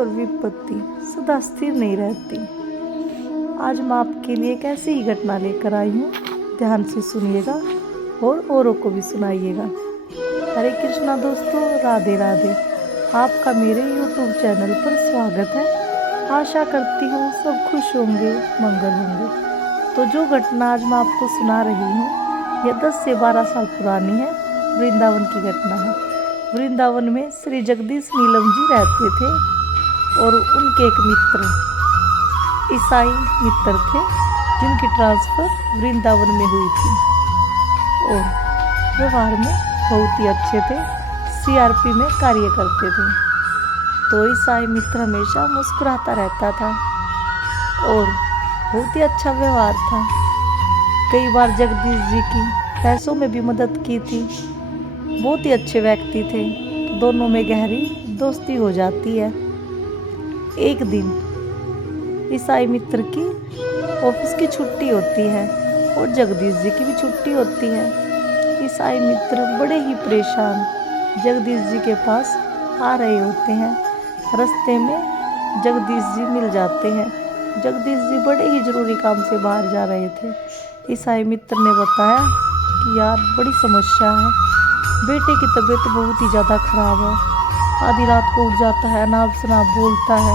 और विपत्ति सदा स्थिर नहीं रहती। आज मैं आपके लिए एक ऐसी ही घटना लेकर आई हूँ। ध्यान से सुनिएगा और औरों को भी सुनाइएगा। हरे कृष्णा दोस्तों, राधे राधे। आपका मेरे YouTube चैनल पर स्वागत है। आशा करती हूँ सब खुश होंगे, मंगल होंगे। तो जो घटना आज मैं आपको सुना रही हूँ, यह 10 से 12 साल पुरानी है। वृंदावन की घटना है। वृंदावन में श्री जगदीश नीलम जी रहते थे और उनके एक मित्र, ईसाई मित्र थे, जिनकी ट्रांसफ़र वृंदावन में हुई थी और व्यवहार में बहुत ही अच्छे थे। CRP में कार्य करते थे। तो ईसाई मित्र हमेशा मुस्कुराता रहता था और बहुत ही अच्छा व्यवहार था। कई बार जगदीश जी की पैसों में भी मदद की थी। बहुत ही अच्छे व्यक्ति थे। तो दोनों में गहरी दोस्ती हो जाती है। एक दिन ईसाई मित्र की ऑफिस की छुट्टी होती है और जगदीश जी की भी छुट्टी होती है। ईसाई मित्र बड़े ही परेशान जगदीश जी के पास आ रहे होते हैं। रास्ते में जगदीश जी मिल जाते हैं। जगदीश जी बड़े ही ज़रूरी काम से बाहर जा रहे थे। ईसाई मित्र ने बताया कि यार बड़ी समस्या है, बेटे की तबीयत बहुत ही ज़्यादा ख़राब है। आधी रात को उठ जाता है, अनाप शनाप बोलता है।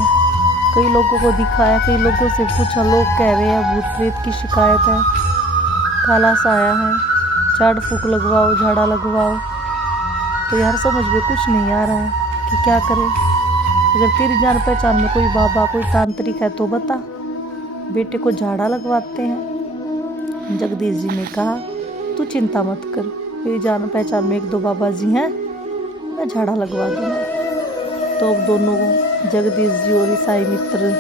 कई लोगों को दिखाया, कई लोगों से पूछा, लोग कह रहे हैं भूत प्रेत की शिकायत है, काला साया है, झाड़ फूक लगवाओ, झाड़ा लगवाओ। तो यार समझ में कुछ नहीं आ रहा है कि क्या करें। अगर तेरी जान पहचान में कोई बाबा, कोई तांत्रिक है तो बता, बेटे को झाड़ा लगवाते हैं। जगदीश जी ने कहा, तू चिंता मत कर, मेरी जान पहचान में 1-2 बाबा जी हैं, मैं झाड़ा लगवा दूँगा। तो अब दोनों जगदीश जी और ईसाई मित्र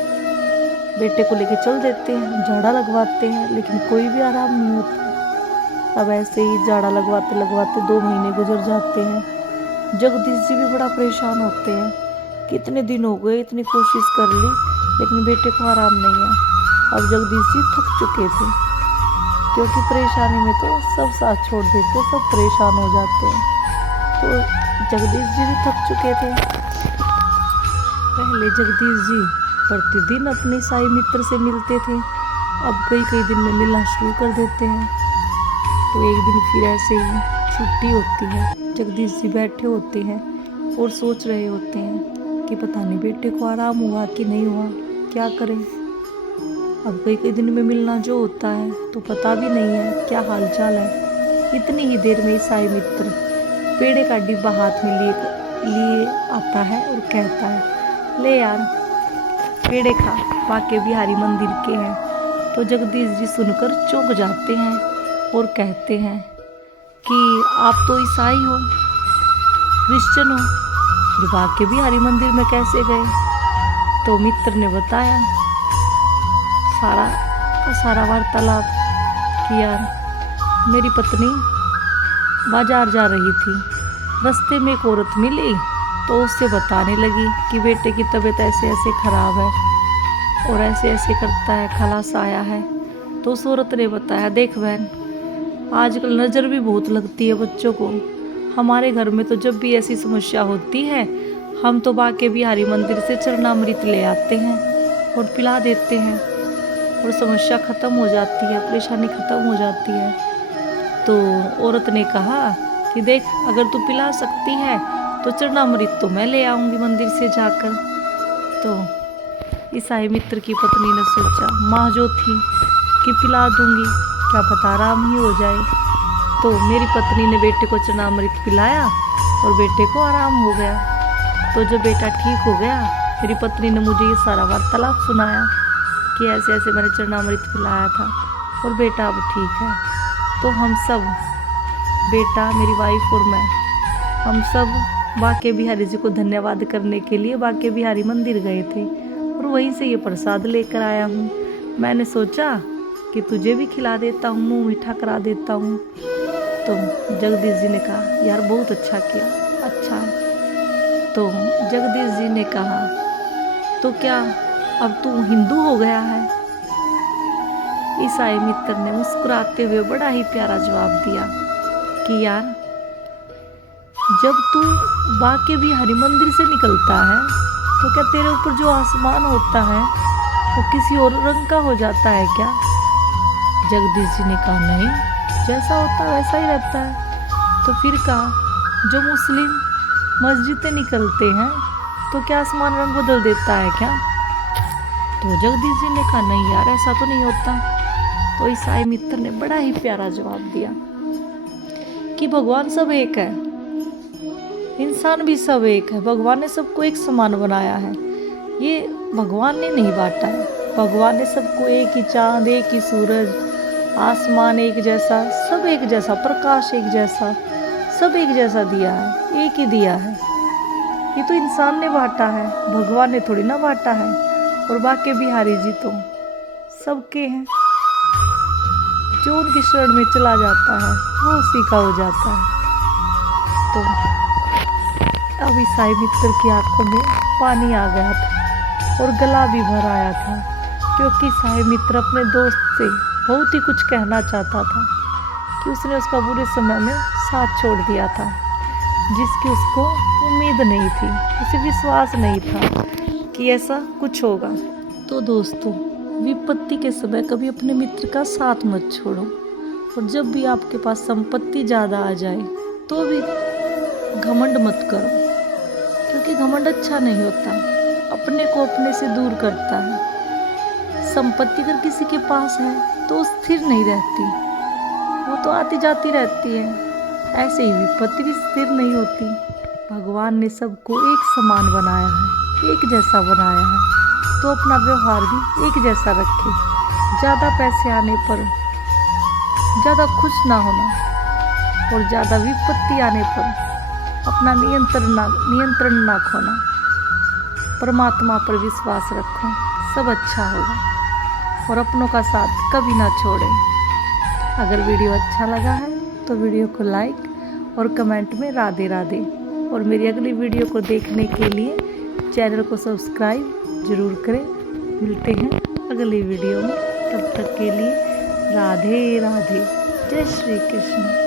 बेटे को लेके चल देते हैं, झाड़ा लगवाते हैं, लेकिन कोई भी आराम नहीं होता। अब ऐसे ही झाड़ा लगवाते लगवाते 2 महीने गुजर जाते हैं। जगदीश जी भी बड़ा परेशान होते हैं। कितने दिन हो गए, इतनी कोशिश कर ली, लेकिन बेटे को आराम नहीं है। अब जगदीश जी थक चुके थे, क्योंकि परेशानी में तो सब साथ छोड़ देते, सब परेशान हो जाते हैं। तो जगदीश जी भी थक चुके थे। पहले जगदीश जी प्रतिदिन अपने ईसाई मित्र से मिलते थे, अब कई दिन में मिलना शुरू कर देते हैं। तो एक दिन फिर ऐसे ही छुट्टी होती है। जगदीश जी बैठे होते हैं और सोच रहे होते हैं कि पता नहीं बेटे को आराम हुआ कि नहीं हुआ, क्या करें। अब कई दिन में मिलना जो होता है तो पता भी नहीं है क्या हाल चाल है। इतनी ही देर में ईसाई मित्र पेड़े का डिब्बा हाथ में लिए आता है और कहता है, ले यार पेड़े खा, बाके बिहारी मंदिर के हैं। तो जगदीश जी सुनकर चौंक जाते हैं और कहते हैं कि आप तो ईसाई हो, क्रिश्चियन हो, फिर बाके बिहारी मंदिर में कैसे गए। तो मित्र ने बताया सारा का सारा वार्तालाप कि यार मेरी पत्नी बाजार जा रही थी, रास्ते में एक औरत मिली तो उससे बताने लगी कि बेटे की तबीयत ऐसे ऐसे ख़राब है और ऐसे ऐसे करता है, खलास आया है। तो उस औरत ने बताया, देख बहन, आजकल नज़र भी बहुत लगती है बच्चों को। हमारे घर में तो जब भी ऐसी समस्या होती है, हम तो बाके बिहारी मंदिर से चरणामृत ले आते हैं और पिला देते हैं और समस्या ख़त्म हो जाती है, परेशानी ख़त्म हो जाती है। तो औरत ने कहा कि देख, अगर तू पिला सकती है तो चरणामृत तो मैं ले आऊँगी मंदिर से जाकर। तो ईसाई मित्र की पत्नी ने सोचा, माँ जो थी कि पिला दूँगी, क्या पता आराम ही हो जाए। तो मेरी पत्नी ने बेटे को चरणामृत पिलाया और बेटे को आराम हो गया। तो जब बेटा ठीक हो गया, मेरी पत्नी ने मुझे ये सारा वार्तालाप सुनाया कि ऐसे ऐसे मैंने चरणामृत पिलाया था और बेटा अब ठीक है। तो हम सब, बेटा, मेरी वाइफ और मैं, हम सब बाके बिहारी जी को धन्यवाद करने के लिए बाके बिहारी मंदिर गए थे और वहीं से ये प्रसाद लेकर आया हूँ। मैंने सोचा कि तुझे भी खिला देता हूँ, मुँह मीठा करा देता हूँ। तो जगदीश जी ने कहा, यार बहुत अच्छा किया, अच्छा है। तो जगदीश जी ने कहा, तो क्या अब तू हिंदू हो गया है? ईसाई मित्र ने मुस्कुराते हुए बड़ा ही प्यारा जवाब दिया कि यार, जब तू बाके बिहारी मंदिर से निकलता है तो क्या तेरे ऊपर जो आसमान होता है वो किसी और रंग का हो जाता है क्या? जगदीश जी ने कहा नहीं, जैसा होता है वैसा ही रहता है। तो फिर कहा जो मुस्लिम मस्जिद निकलते हैं तो क्या आसमान रंग बदल देता है क्या? तो जगदीश जी ने कहा नहीं यार, ऐसा तो नहीं होता। तो ईसाई मित्र ने बड़ा ही प्यारा जवाब दिया कि भगवान सब एक है, इंसान भी सब एक है, भगवान ने सबको एक समान बनाया है। ये भगवान ने नहीं बांटा है, भगवान ने सबको एक ही चांद, एक ही सूरज, आसमान एक जैसा, सब एक जैसा, प्रकाश एक जैसा, सब एक जैसा दिया है, एक ही दिया है। ये तो इंसान ने बांटा है, भगवान ने थोड़ी ना बांटा है। और बाके बिहारी जी तो सबके हैं, जो उनकी शरण में चला जाता है वो उसी का हो जाता है। तो अब ईसाई मित्र की आंखों में पानी आ गया था और गला भी भर आया था, क्योंकि ईसाई मित्र अपने दोस्त से बहुत ही कुछ कहना चाहता था कि उसने उसका बुरे समय में साथ छोड़ दिया था, जिसकी उसको उम्मीद नहीं थी, उसे विश्वास नहीं था कि ऐसा कुछ होगा। तो दोस्तों, विपत्ति के समय कभी अपने मित्र का साथ मत छोड़ो, और जब भी आपके पास संपत्ति ज़्यादा आ जाए तो भी घमंड मत करो, क्योंकि घमंड अच्छा नहीं होता, अपने को अपने से दूर करता है। संपत्ति अगर किसी के पास है तो स्थिर नहीं रहती, वो तो आती जाती रहती है, ऐसे ही विपत्ति भी स्थिर नहीं होती। भगवान ने सबको एक समान बनाया है, एक जैसा बनाया है, तो अपना व्यवहार भी एक जैसा रखे। ज़्यादा पैसे आने पर ज़्यादा खुश ना होना, और ज़्यादा विपत्ति आने पर अपना नियंत्रण ना खोना। परमात्मा पर विश्वास रखो, सब अच्छा होगा, और अपनों का साथ कभी ना छोड़ें। अगर वीडियो अच्छा लगा है तो वीडियो को लाइक और कमेंट में राधे राधे, और मेरी अगली वीडियो को देखने के लिए चैनल को सब्सक्राइब जरूर करें। मिलते हैं अगली वीडियो में, तब तक के लिए राधे राधे, जय श्री कृष्ण।